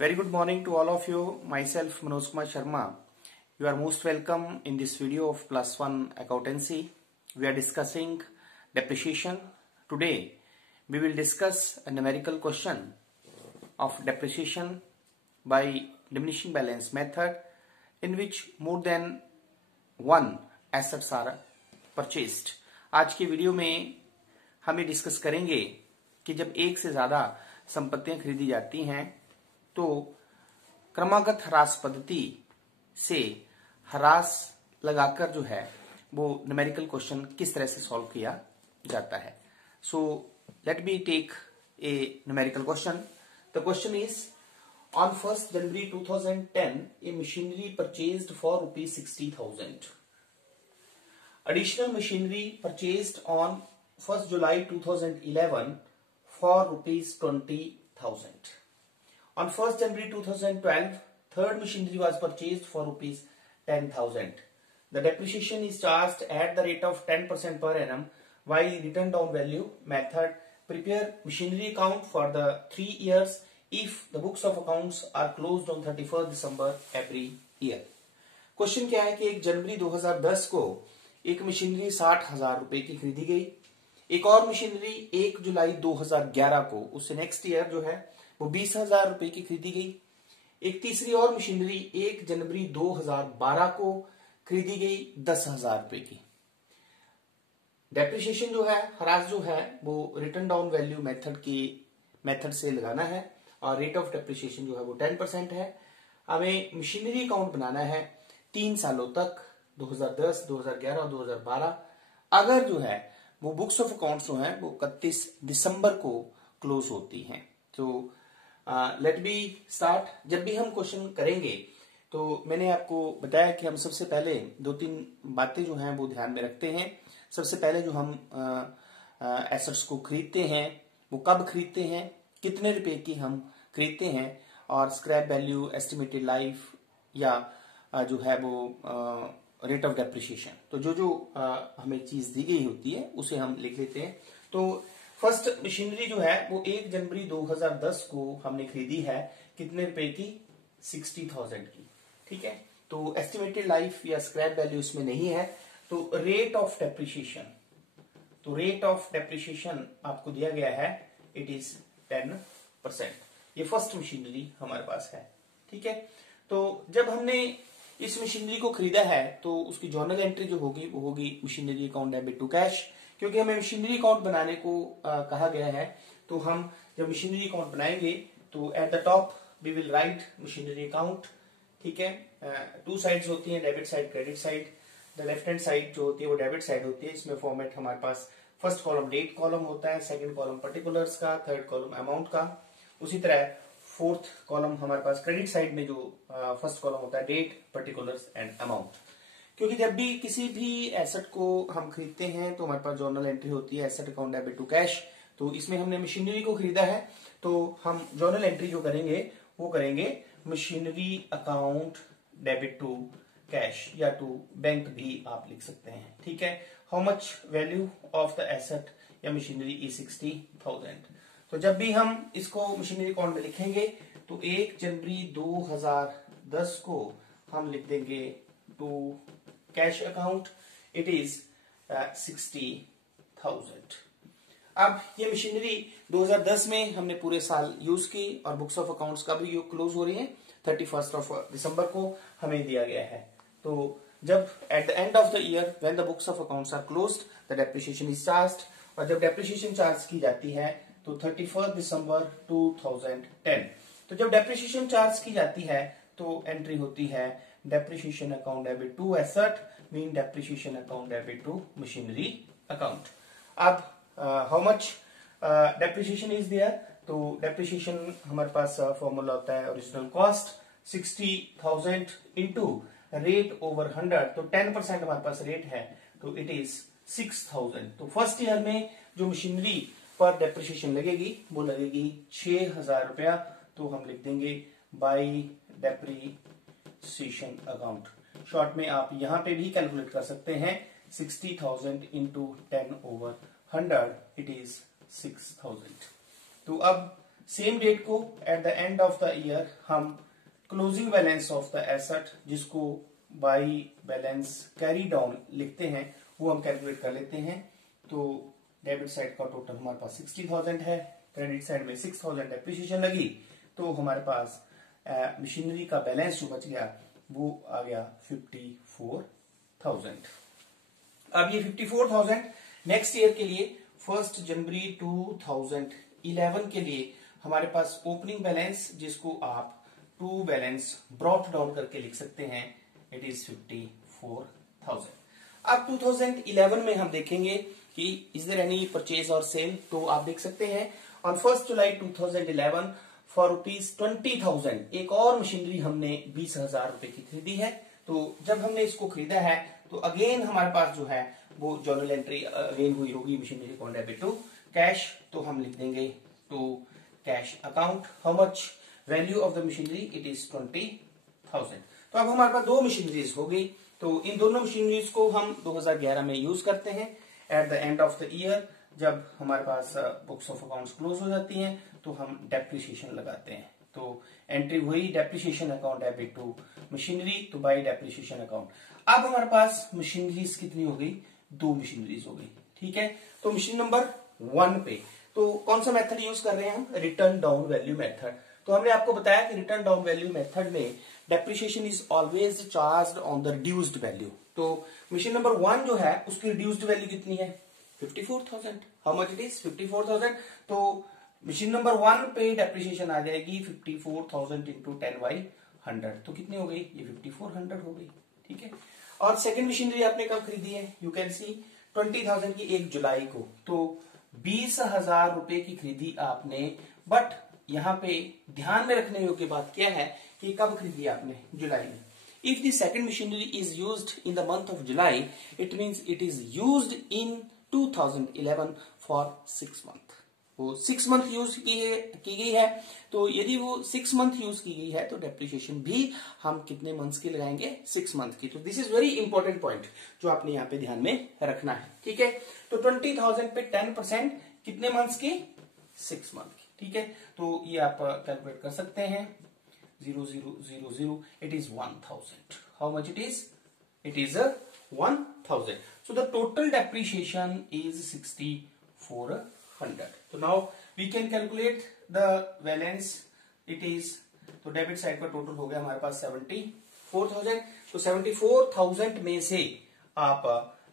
Very good morning to all of you. Myself Manoj Kumar Sharma. You are most welcome in this video of Plus One Accountancy. We are discussing depreciation. Today we will discuss a numerical question of depreciation by diminishing balance method in which more than one assets are purchased. आज की video में हम ये discuss करेंगे कि जब एक से ज्यादा संपत्तियां खरीदी जाती हैं तो क्रमागत ह्रास पद्धति से ह्रास लगाकर जो है वो न्यूमेरिकल क्वेश्चन किस तरह से सॉल्व किया जाता है. So let me take a numerical question. The question is on 1st January 2010 a machinery purchased for ₹60,000. Additional machinery purchased on 1st July 2011 for ₹20,000. On 1st January 2012, third machinery was purchased for ₹10,000. The depreciation is charged at the rate of 10% per annum while written down value method. Prepare machinery account for the 3 years if the books of accounts are closed on 31st December every year. Question क्या है कि 1 जनवरी 2010 को एक machinery 60,000 रुपए की खरीदी गई. एक और मशीनरी 1 जुलाई 2011 को उससे नेक्स्ट ईयर जो है वो 20,000 रुपए की खरीदी गई. एक तीसरी और मशीनरी 1 जनवरी 2012 को खरीदी गई 10,000 रुपए की. डेप्रिसिएशन जो है ह्रास जो है वो रिटर्न डाउन वैल्यू मेथड से लगाना है और रेट ऑफ डेप्रिसिएशन जो है वो 10% है. हमें मशीनरी अकाउंट बनाना है 3 सालों तक, 2010, 2011 और 2012. अगर जो है वो बुक्स ऑफ अकाउंट्स जो है वो 31 दिसंबर को क्लोज होती हैं. तो लेट बी स्टार्ट. जब भी हम क्वेश्चन करेंगे तो मैंने आपको बताया कि हम सबसे पहले 2-3 बातें जो हैं वो ध्यान में रखते हैं. सबसे पहले जो हम एसेट्स को खरीदते हैं वो कब खरीदते हैं, कितने रुपए की हम खरीदते हैं, और स्क्रैप वैल्यू, एस्टिमेटेड लाइफ या जो है वो रेट ऑफ डेप्रिसिएशन. तो जो हमें चीज दी गई होती है उसे हम लिख लेते हैं. तो फर्स्ट मशीनरी जो है वो 1 जनवरी 2010 को हमने खरीदी है कितने रुपए की, 60,000 की. ठीक है. तो एस्टिमेटेड लाइफ या स्क्रैप वैल्यू इसमें नहीं है. तो रेट ऑफ डेप्रिसिएशन आपको दिया गया है, इट इज 10%. ये फर्स्ट मशीनरी हमारे पास है. ठीक है. तो जब हमने इस मशीनरी को खरीदा है तो उसकी जर्नल एंट्री जो होगी वो होगी machinery account debit to cash. क्योंकि हमें मशीनरी अकाउंट बनाने को कहा गया है तो हम जब मशीनरी अकाउंट बनाएंगे तो at the top we will write machinery account. ठीक है. 2 साइड्स होती हैं, debit side, credit side. The left hand side जो होती है वो डेबिट साइड होती है. इसमें फॉर्मेट हमारे पास फर्स्ट कॉलम डेट कॉलम होता है, सेकंड कॉलम पर्टिकुलर्स का, थर्ड कॉलम अमाउंट का. उसी तरह फोर्थ कॉलम हमारे पास क्रेडिट साइड में जो फर्स्ट कॉलम होता है डेट, पर्टिकुलर्स एंड अमाउंट. क्योंकि जब भी किसी भी एसेट को हम खरीदते हैं तो हमारे पास जर्नल एंट्री होती है asset account debit to cash. तो इसमें हमने मशीनरी को खरीदा है तो हम जर्नल एंट्री जो करेंगे वो करेंगे machinery account debit to cash या टू बैंक भी आप लिख सकते हैं. ठीक है. How much value of the asset या मशीनरी इज 60,000. तो जब भी हम इसको मशीनरी अकाउंट में लिखेंगे तो 1 जनवरी 2010 को हम लिख देंगे to cash account, it is 60,000. अब ये मशीनरी 2010 में हमने पूरे साल यूज की और बुक्स ऑफ अकाउंट्स का भी क्लोज हो रही है 31st दिसंबर को हमें दिया गया है. तो जब at the end of the year when the books of accounts are closed the depreciation is charged. और जब डेप्रिसिएशन चार्ज की जाती है तो 31st दिसंबर 2010. तो जब डेप्रिसिएशन चार्ज की जाती है तो एंट्री होती है depreciation account debit to asset mean depreciation account debit to machinery account. अब how much depreciation is there. तो डेप्रिसिएशन हमारे पास फॉर्मूला होता है original cost 60,000 into rate over 100. तो 10% हमारे पास रेट है तो इट इज 6,000. तो फर्स्ट ईयर में जो मशीनरी पर डेप्रिसिएशन लगेगी वो लगेगी 6,000 रुपया. तो हम लिख देंगे बाय डेप्रिसिएशन अकाउंट. शॉर्ट में आप यहां पे भी कैलकुलेट कर सकते हैं. 60,000 इंटू 10 ओवर 100 इट इज 6,000. तो अब सेम डेट को at the end of the year हम closing balance of the asset, जिसको बाई बैलेंस कैरी डाउन लिखते हैं, वो हम कैलकुलेट कर लेते हैं। तो डेबिट साइड का टोटल हमारे पास 60,000 है, क्रेडिट साइड में 6,000 डेप्रिसिएशन लगी, तो हमारे पास मशीनरी का बैलेंस जो बच गया वो आ गया 54,000। अब ये 54,000 नेक्स्ट ईयर के लिए 1 जनवरी 2011 के लिए हमारे पास ओपनिंग बैलेंस, जिसको आप टू बैलेंस ब्रॉट डाउन करके लिख सकते हैं, इट इज 54,000। अब 2011 में हम देखेंगे कि इज देयर एनी परचेज और सेल, तो आप देख सकते हैं ऑन 1 जुलाई 2011 फॉर ₹20,000 एक और मशीनरी हमने 20,000 रुपए की खरीदी है। तो जब हमने इसको खरीदा है तो अगेन हमारे पास जो है वो जर्नल एंट्री अगेन हुई होगी, machinery account debit to cash, तो हम लिख देंगे to cash account how much value of the machinery, it is 20,000। तो अब हमारे पास दो मशीनरीज हो गई, तो इन दोनों मशीनरीज को हम 2011 में यूज करते हैं। Eight the end of the year जब हमारे पास बुक्स ऑफ अकाउंट्स क्लोज हो जाती हैं तो हम डेप्रिसिएशन लगाते हैं। तो एंट्री हुई depreciation account debit to machinery to by depreciation account. अब हमारे पास मशीनरीज कितनी हो गई, दो मशीनरीज हो गई, ठीक है। तो मशीन नंबर 1 पे तो कौन सा मेथड यूज कर रहे हैं हम, रिटर्न डाउन वैल्यू मेथड। तो हमने आपको बताया कि रिटर्न डाउन वैल्यू मेथड में depreciation is always charged on the reduced value. तो मशीन नंबर 1 जो है उसकी रिड्यूस्ड वैल्यू कितनी है, 54,000। How much it is, 54,000। तो मशीन नंबर 1 पे डेप्रिसिएशन आ जाएगी 54,000 इंटू 10/100, तो कितनी हो गई, ये 5400 हो गई, ठीक है। और सेकंड मशीनरी आपने कब खरीदी है, यू कैन सी 20,000 की 1 जुलाई को, तो 20,000 रुपए की खरीदी आपने। बट यहाँ पे ध्यान में रखने योग्य बात क्या है कि कब खरीदी आपने, जुलाई में। If the second machinery is used in the month of July, it means it is used in 2011 for 6 month. वो 6 मंथ यूज की गई है, तो यदि वो 6 मंथ यूज की गई है तो डेप्रिसिएशन भी हम कितने मंथ्स की लगाएंगे, 6 मंथ की। तो this is very important point जो आपने यहाँ पे ध्यान में रखना है, ठीक है। तो 20,000 पे 10% कितने मंथ्स की, 6 मंथ की, ठीक है। तो ये आप कैलकुलेट कर सकते हैं, 0000, it is 1000। How much it is, it is 1000। So the total depreciation is 6,400. So now we can calculate the balance. It is, तो डेबिट साइड का टोटल हो गया हमारे पास 74,000। तो 74,000 में से आप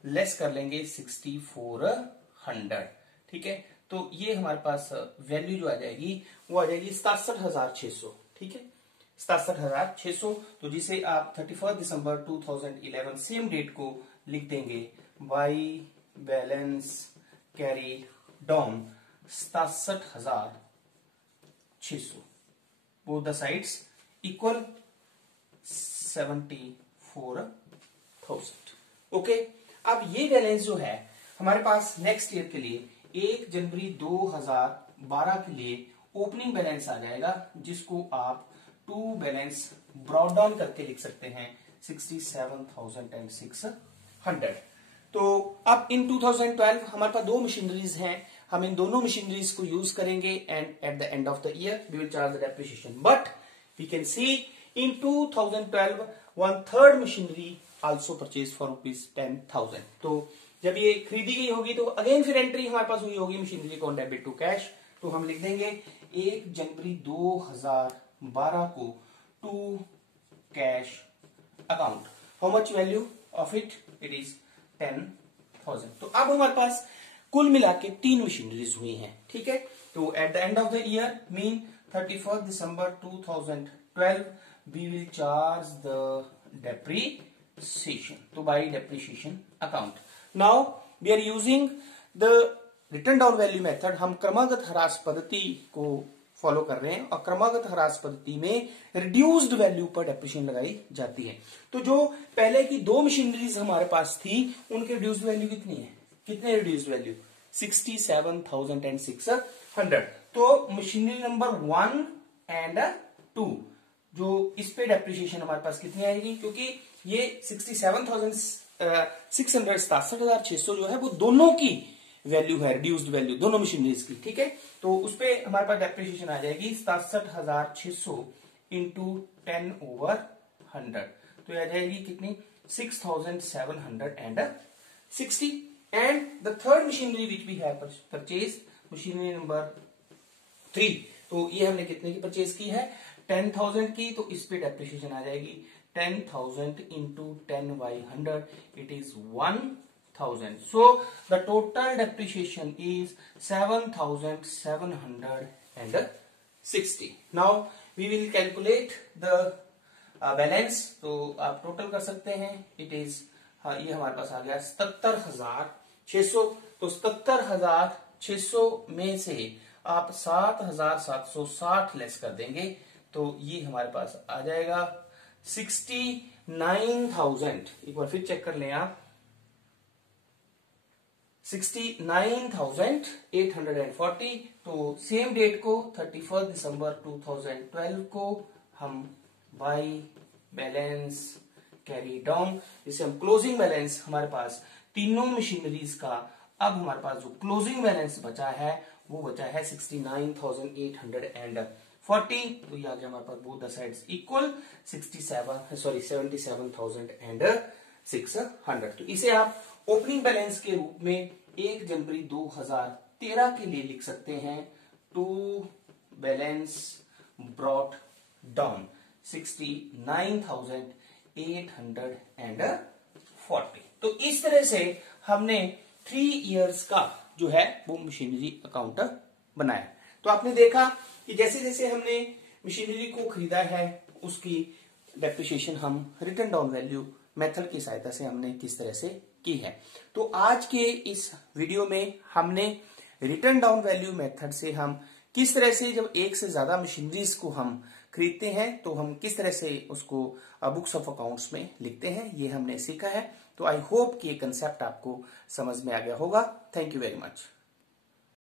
लेस कर लेंगे 6,400, ठीक है। तो ये हमारे पास वैल्यू जो आ जाएगी वो आ जाएगी 67,600, ठीक है, 67,600। तो जिसे आप 31 दिसंबर 2011 सेम डेट को लिख देंगे by balance carry down 67,600, both the sides equal 74,000। Okay, अब ये बैलेंस जो है हमारे पास नेक्स्ट ईयर के लिए 1 जनवरी 2012 के लिए ओपनिंग बैलेंस आ जाएगा, जिसको आप टू बैलेंस ब्रॉट डाउन करके लिख सकते हैं 67,600। तो अब इन 2012 हमारे पास दो मशीनरीज हैं, हम इन दोनों मशीनरीज को यूज करेंगे and at the end of the year we will charge the depreciation. But we can see in 2012 1/3 machinery also purchase for ₹10,000। तो जब ये खरीदी गई होगी तो अगेन फिर एंट्री हमारे पास हुई होगी machinery account debit to cash. तो हम लिख देंगे 1 जनवरी 2012 को to cash account, how much value of it, it is 10,000। तो अब हमारे पास कुल मिला के 3 मशीनरीज हुई हैं, ठीक है। तो at the end of the year mean 31 December 2012 we will charge the depreciation, तो by depreciation account. Now we are using the written down value method. हम क्रमागत ह्रास पद्धति को फॉलो कर रहे हैं और क्रमागत ह्रास पद्धति में रिड्यूस्ड वैल्यू पर डेप्रिसिएशन लगाई जाती है। तो जो पहले की 2 मशीनरीज हमारे पास थी उनकी रिड्यूस्ड वैल्यू कितनी है, कितने रिड्यूस्ड वैल्यू, 67,600। तो मशीनरी नंबर 1 एंड 2 जो इस पे डेप्रिसिएशन हमारे पास कितनी आएगी, क्योंकि ये 67,600 67,600 जो है वो दोनों की वैल्यू है, रिड्यूस्ड वैल्यू दोनों मशीनरीज की, ठीक है। तो उस पे हमारे पास डेप्रिसिएशन आ जाएगी 67,600 इंटू 10/100, तो आ जाएगी कितनी 6,760। And the third machinery which we have purchase, machinery number 3, तो ये हमने कितने की परचेज की है 10,000 की, तो इस पे डेप्रिसिएशन आ जाएगी 10,000 into 10/100, it is 1,000। So the total depreciation is 7,760। Now we will calculate the balance, तो आप टोटल कर सकते हैं, इट इज ये हमारे पास आ गया 77,600। तो 77,600 में से आप 7,760 लेस कर देंगे, तो ये हमारे पास आ जाएगा 69,000। एक बार फिर चेक कर लें आप, 69,840। तो सेम डेट को 31 दिसंबर 2012 को हम बाय बैलेंस कैरी डाउन, जिसे हम क्लोजिंग बैलेंस हमारे पास तीनों मशीनरीज का, अब हमारे पास जो क्लोजिंग बैलेंस बचा है वो बचा है 69,840। तो ये आ गया हमारे पास बोथ द साइड्स इक्वल 77,600। तो इसे आप ओपनिंग बैलेंस के रूप में 1 जनवरी 2013 के लिए लिख सकते हैं, टू बैलेंस ब्रॉट डाउन 69,840। तो इस तरह से हमने 3 इयर्स का जो है वो मशीनरी अकाउंट बनाया। तो आपने देखा कि जैसे जैसे हमने मशीनरी को खरीदा है उसकी डेप्रिसिएशन हम रिटर्न डाउन वैल्यू मेथड की सहायता से हमने किस तरह से की है। तो आज के इस वीडियो में हमने रिटर्न डाउन वैल्यू मेथड से हम किस तरह से, जब एक से ज्यादा मशीनरीज को हम खरीदते हैं तो हम किस तरह से उसको बुक्स ऑफ अकाउंट्स में लिखते हैं, ये हमने सीखा है। तो आई होप कि ये कंसेप्ट आपको समझ में आ गया होगा। Thank you very much.